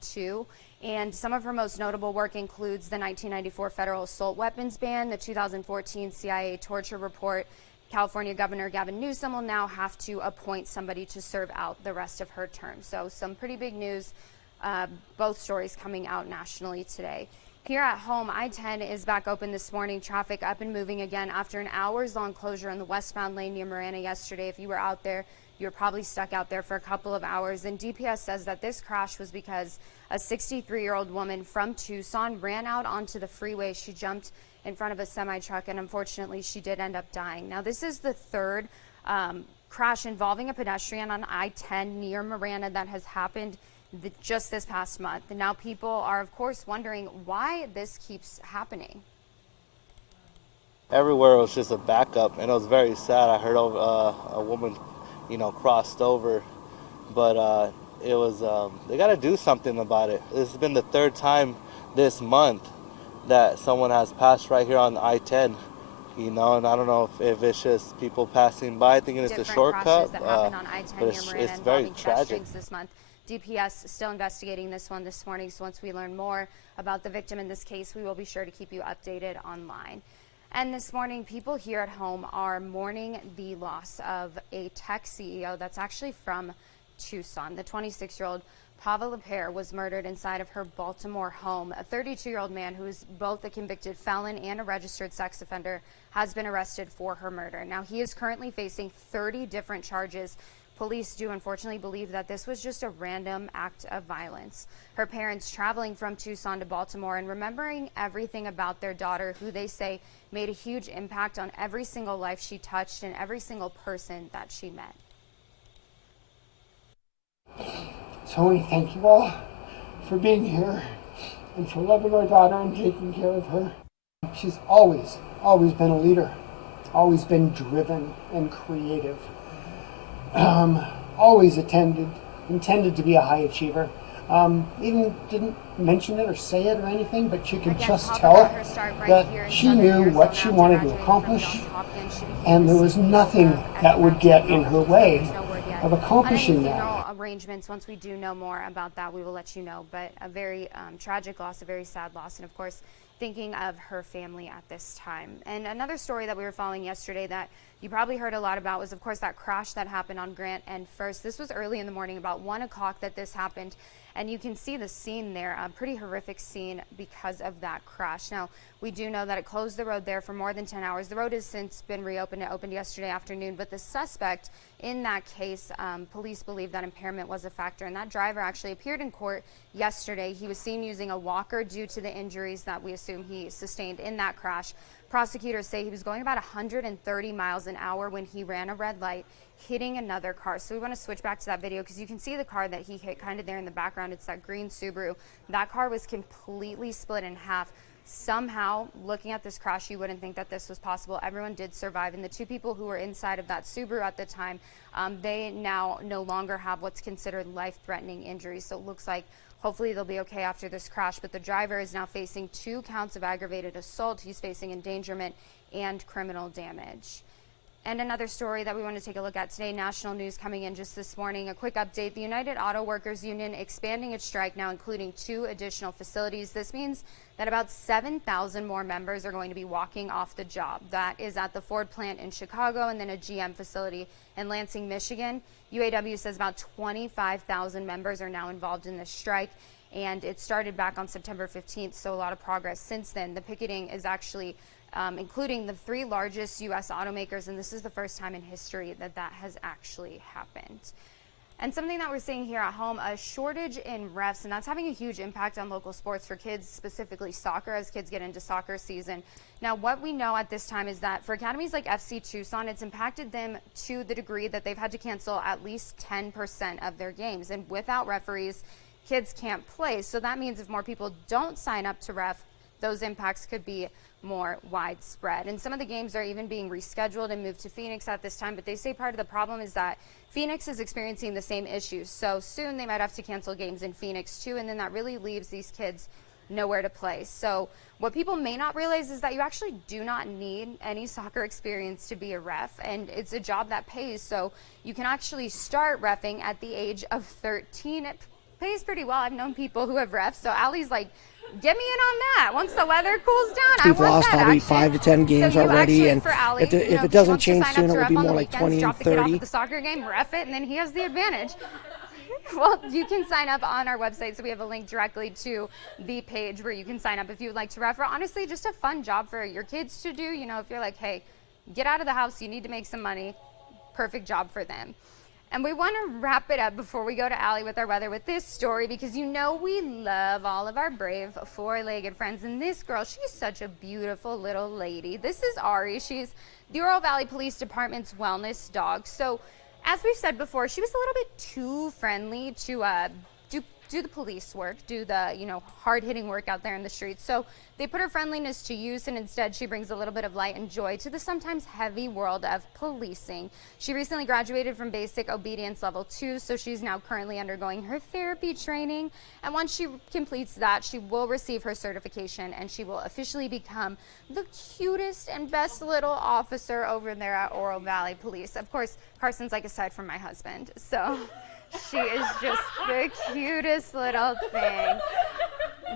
Two, and some of her most notable work includes the 1994 federal assault weapons ban, the 2014 CIA torture report. California Governor Gavin Newsom will now have to appoint somebody to serve out the rest of her term. So some pretty big news, both stories coming out nationally today. Here at home, I-10 is back open this morning. Traffic up and moving again after an hours-long closure on the westbound lane near Marana yesterday. If you were out there, you were probably stuck out there for a couple of hours. And DPS says that this crash was because a 63-year-old woman from Tucson ran out onto the freeway. She jumped in front of a semi-truck, and unfortunately, she did end up dying. Now, this is the third crash involving a pedestrian on I-10 near Marana that has happened just this past month. And now people are, of course, wondering why this keeps happening. Everywhere was just a backup, and it was very sad. I heard of a woman, crossed over, but it was, they got to do something about it. This has been the third time this month that someone has passed right here on I-10, and I don't know if it's just people passing by thinking it's a shortcut, that happened on I-10 but near Marana it's very tragic. This month. DPS still investigating this one this morning, so once we learn more about the victim in this case, we will be sure to keep you updated online. And this morning, people here at home are mourning the loss of a tech CEO that's actually from Tucson. The 26-year-old Pavel Lepere was murdered inside of her Baltimore home. A 32-year-old man who is both a convicted felon and a registered sex offender has been arrested for her murder. Now, he is currently facing 30 different charges. Police do unfortunately believe that this was just a random act of violence. Her parents traveling from Tucson to Baltimore and remembering everything about their daughter, who they say made a huge impact on every single life she touched and every single person that she met. So I want to thank you all for being here and for loving our daughter and taking care of her. She's always been a leader, always been driven and creative. Always intended to be a high achiever. Even didn't mention it or say it or anything, but you could just tell that she knew what she wanted to accomplish, and there was nothing that would get in her way of accomplishing that. Arrangements, once we do know more about that, we will let you know, but a very tragic loss, a very sad loss, and of course thinking of her family at this time. And another story that we were following yesterday that you probably heard a lot about was, of course, that crash that happened on Grant and First. This was early in the morning, about 1 o'clock that this happened, and you can see the scene there, a pretty horrific scene because of that crash. Now, we do know that it closed the road there for more than 10 hours. The road has since been reopened. It opened yesterday afternoon, but the suspect in that case, police believe that impairment was a factor, and that driver actually appeared in court yesterday. He was seen using a walker due to the injuries that we assume he sustained in that crash. Prosecutors say he was going about 130 miles an hour when he ran a red light, hitting another car. So we want to switch back to that video because you can see the car that he hit kind of there in the background. It's that green Subaru. That car was completely split in half. Somehow, looking at this crash, you wouldn't think that this was possible. Everyone did survive, and the two people who were inside of that Subaru at the time, they now no longer have what's considered life-threatening injuries. So it looks like hopefully they'll be okay after this crash, but the driver is now facing 2 counts of aggravated assault. He's facing endangerment and criminal damage. And another story that we want to take a look at today, national news coming in just this morning. A quick update, the United Auto Workers Union expanding its strike now, including 2 additional facilities. This means that about 7,000 more members are going to be walking off the job. That is at the Ford plant in Chicago and then a GM facility in Lansing, Michigan. UAW says about 25,000 members are now involved in this strike, and it started back on September 15th, so a lot of progress since then. The picketing is actually including the 3 largest U.S. automakers, and this is the first time in history that that has actually happened. And something that we're seeing here at home, a shortage in refs, and that's having a huge impact on local sports for kids, specifically soccer, as kids get into soccer season. Now, what we know at this time is that for academies like FC Tucson, it's impacted them to the degree that they've had to cancel at least 10% of their games. And without referees, kids can't play. So that means if more people don't sign up to ref, those impacts could be more widespread. And some of the games are even being rescheduled and moved to Phoenix at this time, but they say part of the problem is that Phoenix is experiencing the same issues. So soon they might have to cancel games in Phoenix too, and then that really leaves these kids nowhere to play. So what people may not realize is that you actually do not need any soccer experience to be a ref, and it's a job that pays. So you can actually start reffing at the age of 13. pays pretty well. I've known people who have refs, so Allie's like, get me in on that. Once the weather cools down, We've I want lost that probably action. 5 to 10 games so you already, actually, and for Allie, if it she doesn't wants to change sign soon, up it to will ref be on more the like weekends, 20 and drop the kid off 30. at the soccer game, ref it, and then he has the advantage. Well, you can sign up on our website, so we have a link directly to the page where you can sign up if you would like to ref, or honestly, just a fun job for your kids to do. You know, if you're like, hey, get out of the house, you need to make some money, perfect job for them. And we want to wrap it up before we go to Allie with our weather with this story, because you know we love all of our brave four-legged friends. And this girl, she's such a beautiful little lady. This is Ari. She's the Oro Valley Police Department's wellness dog. So as we've said before, she was a little bit too friendly to do the police work, do the, you know, hard-hitting work out there in the streets. So they put her friendliness to use, and instead she brings a little bit of light and joy to the sometimes heavy world of policing. She recently graduated from Basic Obedience Level 2, so she's now currently undergoing her therapy training. And once she completes that, she will receive her certification, and she will officially become the cutest and best little officer over there at Oro Valley Police. Of course, Carson's like aside from my husband, so she is just the cutest little thing.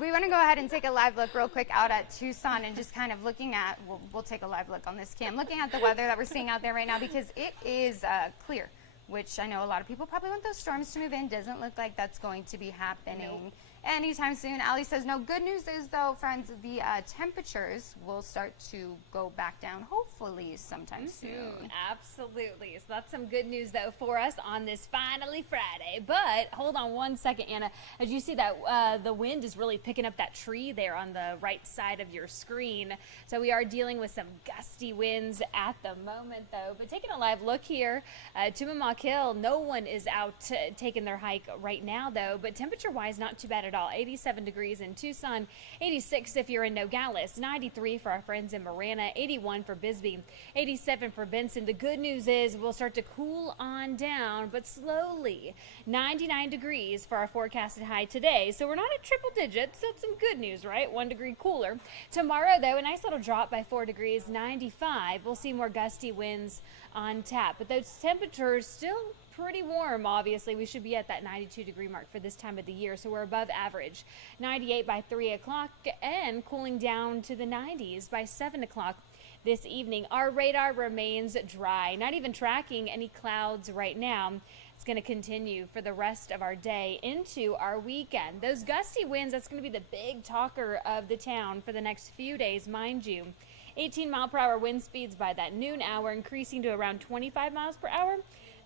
We want to go ahead and take a live look real quick out at Tucson, and just kind of looking at, we'll take a live look on this cam, looking at the weather that we're seeing out there right now, because it is clear, which I know a lot of people probably want those storms to move in. Doesn't look like that's going to be happening anytime soon. Allie says no. Good news is, though, friends, the temperatures will start to go back down, hopefully sometime soon. Absolutely. So that's some good news, though, for us on this finally Friday. But hold on one second, Anna. As you see that the wind is really picking up that tree there on the right side of your screen. So we are dealing with some gusty winds at the moment, though. But taking a live look here to Mamac Hill, no one is out taking their hike right now, though. But temperature-wise, not too bad at all. 87 degrees in Tucson, 86 if you're in Nogales, 93 for our friends in Marana, 81 for Bisbee, 87 for Benson. The good news is we'll start to cool on down, but slowly. 99 degrees for our forecasted high today. So we're not at triple digits, so it's some good news, right? 1 degree cooler. Tomorrow, though, a nice little drop by 4 degrees, 95. We'll see more gusty winds on tap, but those temperatures still pretty warm. Obviously, we should be at that 92 degree mark for this time of the year, so we're above average. 98 by 3 o'clock, and cooling down to the 90s by 7 o'clock this evening. Our radar remains dry, not even tracking any clouds right now. It's going to continue for the rest of our day into our weekend. Those gusty winds, that's going to be the big talker of the town for the next few days, mind you. 18-mile-per-hour wind speeds by that noon hour, increasing to around 25 miles per hour.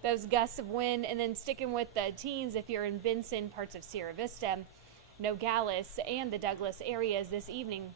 Those gusts of wind, and then sticking with the teens if you're in Benson, parts of Sierra Vista, Nogales, and the Douglas areas this evening.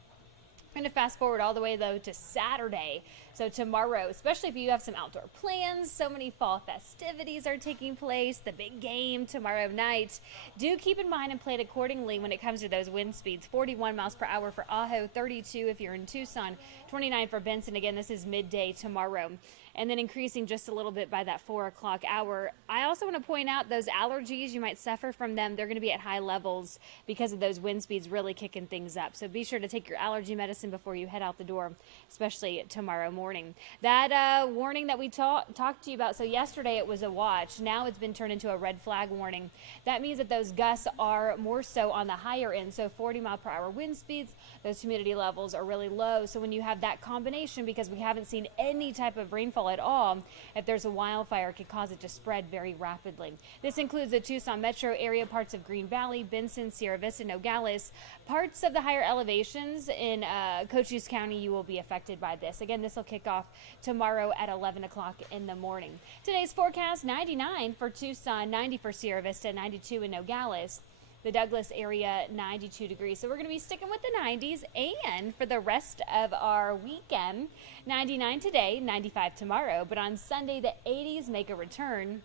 I'm going to fast forward all the way, though, to Saturday. So tomorrow, especially if you have some outdoor plans, so many fall festivities are taking place, the big game tomorrow night. Do keep in mind and plan accordingly when it comes to those wind speeds. 41 miles per hour for Ajo, 32 if you're in Tucson, 29 for Benson. Again, this is midday tomorrow. And then increasing just a little bit by that 4 o'clock hour. I also want to point out those allergies, you might suffer from them. They're going to be at high levels because of those wind speeds really kicking things up. So be sure to take your allergy medicine before you head out the door, especially tomorrow morning. That warning that we talked to you about, so yesterday it was a watch. Now it's been turned into a red flag warning. That means that those gusts are more so on the higher end. So 40 mile per hour wind speeds, those humidity levels are really low. So when you have that combination, because we haven't seen any type of rainfall at all, if there's a wildfire, it can cause it to spread very rapidly. This includes the Tucson metro area, parts of Green Valley, Benson, Sierra Vista, Nogales, parts of the higher elevations in Cochise County. You will be affected by this. Again, this will kick off tomorrow at 11 o'clock in the morning. Today's forecast: 99 for Tucson, 90 for Sierra Vista, 92 in Nogales. The Douglas area, 92 degrees. So we're going to be sticking with the 90s, and for the rest of our weekend, 99 today, 95 tomorrow. But on Sunday, the 80s make a return.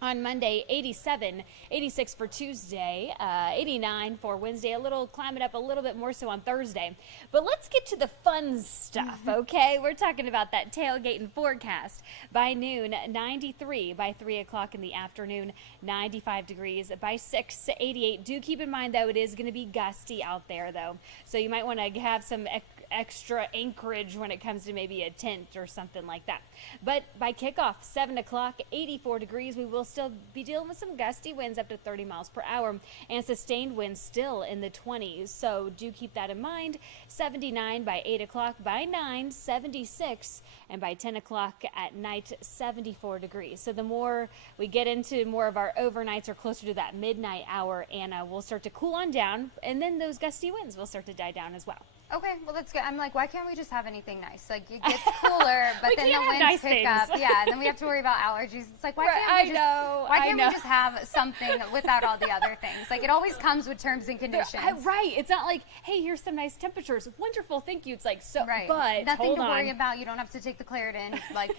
On Monday, 87, 86 for Tuesday, 89 for Wednesday, a little climb it up a little bit more so on Thursday. But let's get to the fun stuff, okay? We're talking about that tailgating forecast. By noon, 93. By 3 o'clock in the afternoon, 95 degrees. By 6, 88. Do keep in mind, though, it is going to be gusty out there, though. So you might want to have some extra anchorage when it comes to maybe a tent or something like that. But by kickoff, 7 o'clock, 84 degrees, we will still be dealing with some gusty winds up to 30 miles per hour and sustained winds still in the 20s. So do keep that in mind. 79 by 8 o'clock, by 9, 76, and by 10 o'clock at night, 74 degrees. So the more we get into more of our overnights or closer to that midnight hour, Anna, we'll start to cool on down, and then those gusty winds will start to die down as well. Okay, well that's good. I'm like, why can't we just have anything nice? Like it gets cooler, but then the winds nice pick things. up. Yeah, and then we have to worry about allergies. It's like, why can't we just have something without all the other things? Like it always comes with terms and conditions. Right. It's not like, hey, here's some nice temperatures. Wonderful, thank you. It's like, so, Right. but nothing hold to worry on. about. You don't have to take the Claritin. Like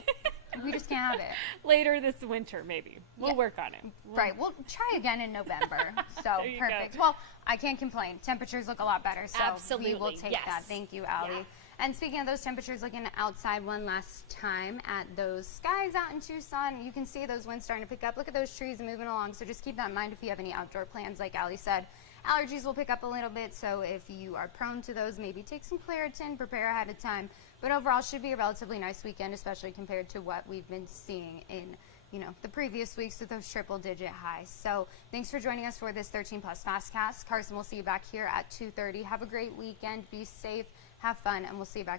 we just can't have it. Later this winter, maybe. We'll work on it. Right. We'll try again in November. So There you perfect. go. Well, I can't complain. Temperatures look a lot better. So Absolutely, we will take yes. that. Thank you, Allie. Yeah. And speaking of those temperatures, looking outside one last time at those skies out in Tucson, you can see those winds starting to pick up. Look at those trees moving along. So just keep that in mind if you have any outdoor plans. Like Allie said, allergies will pick up a little bit. So if you are prone to those, maybe take some Claritin, prepare ahead of time. But overall, should be a relatively nice weekend, especially compared to what we've been seeing in the previous weeks with those triple-digit highs. So thanks for joining us for this 13 Plus FastCast. Carson, we'll see you back here at 2:30. Have a great weekend. Be safe. Have fun. And we'll see you back